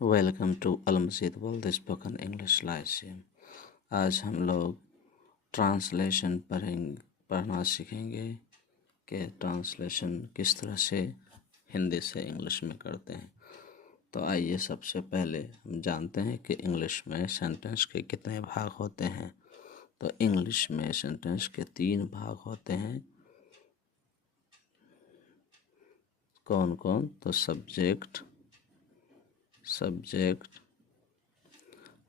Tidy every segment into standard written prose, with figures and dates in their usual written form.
Welcome to Al Majeed world spoken English live. आज हम लोग ट्रांसलेशन पढ़ना सीखेंगे कि ट्रांसलेशन किस तरह से हिंदी से इंग्लिश में करते हैं। तो आइए सबसे पहले हम जानते हैं कि इंग्लिश में सेंटेंस के कितने भाग होते हैं। तो इंग्लिश में सेंटेंस के 3 भाग होते हैं। कौन कौन? तो सब्जेक्ट,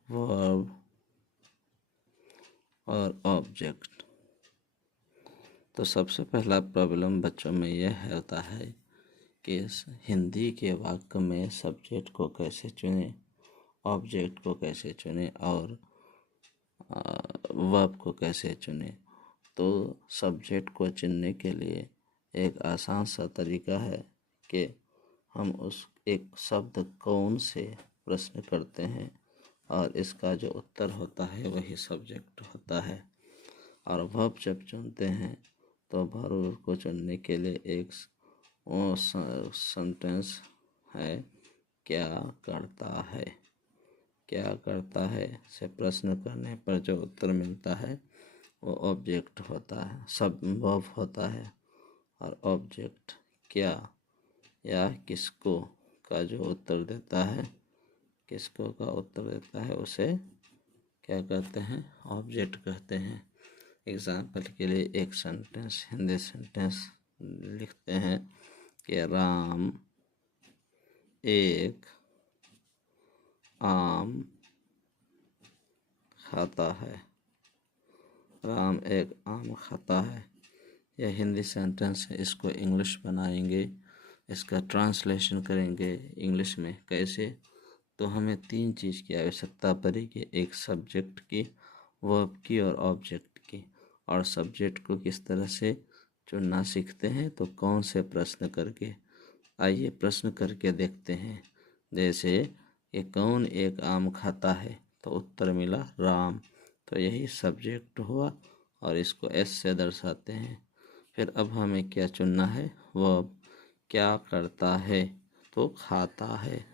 वर्ब और ऑब्जेक्ट। तो सबसे पहला प्रॉब्लम बच्चों में यह होता है कि हिंदी के वाक्य में सब्जेक्ट को कैसे चुनें, ऑब्जेक्ट को कैसे चुनें और वर्ब को कैसे चुनें। तो सब्जेक्ट को चुनने के लिए एक आसान सा तरीका है कि हम उस एक शब्द कौन से प्रश्न करते हैं और इसका जो उत्तर होता है वही सब्जेक्ट होता है। और वर्ब जब चुनते हैं तो वर्ब को चुनने के लिए एक सेंटेंस है, क्या करता है से प्रश्न करने पर जो उत्तर मिलता है वो ऑब्जेक्ट होता है, सब वर्ब होता है। और ऑब्जेक्ट क्या या किसको का जो उत्तर देता है, किसको का उत्तर देता है उसे क्या कहते हैं? ऑब्जेक्ट कहते हैं। एग्जाम्पल के लिए एक सेंटेंस, हिंदी सेंटेंस लिखते हैं कि राम एक आम खाता है। राम एक आम खाता है। यह हिंदी सेंटेंस है। इसको इंग्लिश बनाएंगे, इसका ट्रांसलेशन करेंगे इंग्लिश में कैसे। तो हमें 3 चीज़ की आवश्यकता पड़ेगी, एक सब्जेक्ट की, वर्ब की और ऑब्जेक्ट की। और सब्जेक्ट को किस तरह से चुनना सीखते हैं तो कौन से प्रश्न करके। आइए प्रश्न करके देखते हैं। जैसे कि कौन एक आम खाता है, तो उत्तर मिला राम, तो यही सब्जेक्ट हुआ और इसको एस से दर्शाते हैं। फिर अब हमें क्या चुनना है? वर्ब, क्या करता है तो खाता है,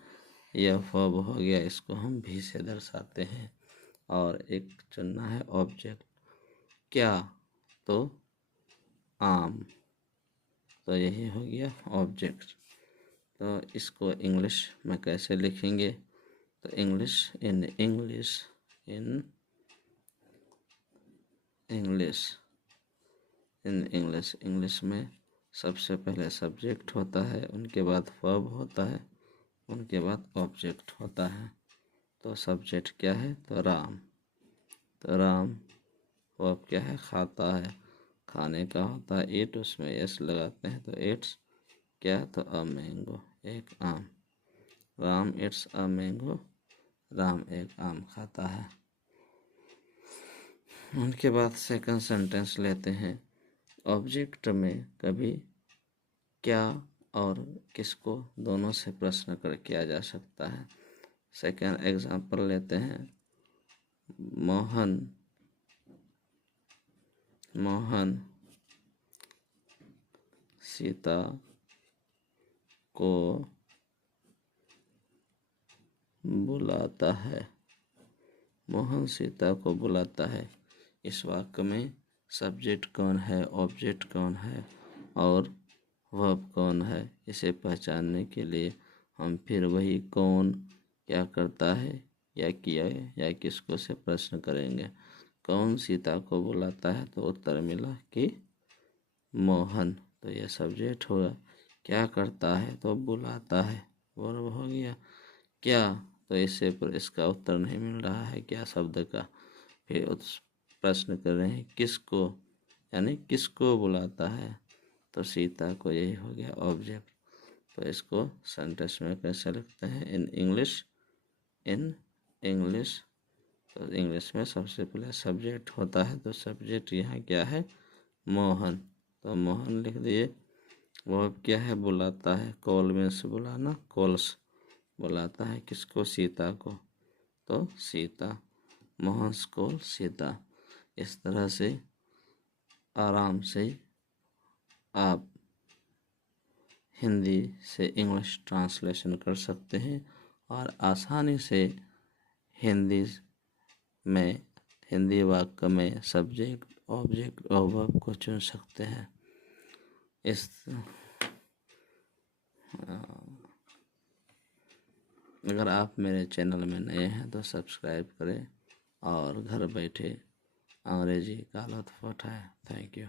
यह वर्ब हो गया, इसको हम भी से दर्शाते हैं। और एक चुनना है ऑब्जेक्ट, क्या तो आम, तो यही हो गया ऑब्जेक्ट। तो इसको इंग्लिश में कैसे लिखेंगे? तो इंग्लिश में सबसे पहले सब्जेक्ट होता है, उनके बाद वर्ब होता है, उनके बाद ऑब्जेक्ट होता है। तो सब्जेक्ट क्या है? तो राम, तो राम। वर्ब क्या है? खाता है, खाने का होता है ईट, उसमें एस लगाते हैं तो इट्स क्या? तो अ मैंगो, एक आम। Ram it's a mango, Ram एक आम खाता है। उनके बाद सेकंड सेंटेंस लेते हैं। ऑब्जेक्ट में कभी क्या और किसको दोनों से प्रश्न कर किया जा सकता है। सेकंड एग्जांपल लेते हैं, मोहन सीता को बुलाता है। मोहन सीता को बुलाता है। इस वाक्य में सब्जेक्ट कौन है, ऑब्जेक्ट कौन है और वर्ब कौन है, इसे पहचानने के लिए हम फिर वही कौन, क्या करता है या किया है या किसको से प्रश्न करेंगे। कौन सीता को बुलाता है तो उत्तर मिला कि मोहन, तो यह सब्जेक्ट होगा। क्या करता है तो बुलाता है, वर्ब हो गया। क्या, तो इससे पर इसका उत्तर नहीं मिल रहा है क्या शब्द का। फिर उस प्रश्न कर रहे हैं किसको, यानी किसको बुलाता है, तो सीता को, यही हो गया ऑब्जेक्ट। तो इसको सेंटेंस में कैसे लिखते हैं? In English. तो इंग्लिश में सबसे पहले सब्जेक्ट होता है, तो सब्जेक्ट यहाँ क्या है? मोहन, तो मोहन लिख दिए। वर्ब क्या है? बुलाता है, कॉल में से बुलाना, कॉल्स, बुलाता है किसको? सीता को, तो सीता, मोहन कॉल सीता। इस तरह से आराम से आप हिंदी से इंग्लिश ट्रांसलेशन कर सकते हैं और आसानी से हिंदी में हिंदी वाक्य में सब्जेक्ट ऑब्जेक्ट और वर्ब को चुन सकते हैं। इस अगर आप मेरे चैनल में नए हैं तो सब्सक्राइब करें और घर बैठे अंग्रेजी का लुत्फ़ उठाएं। Thank you.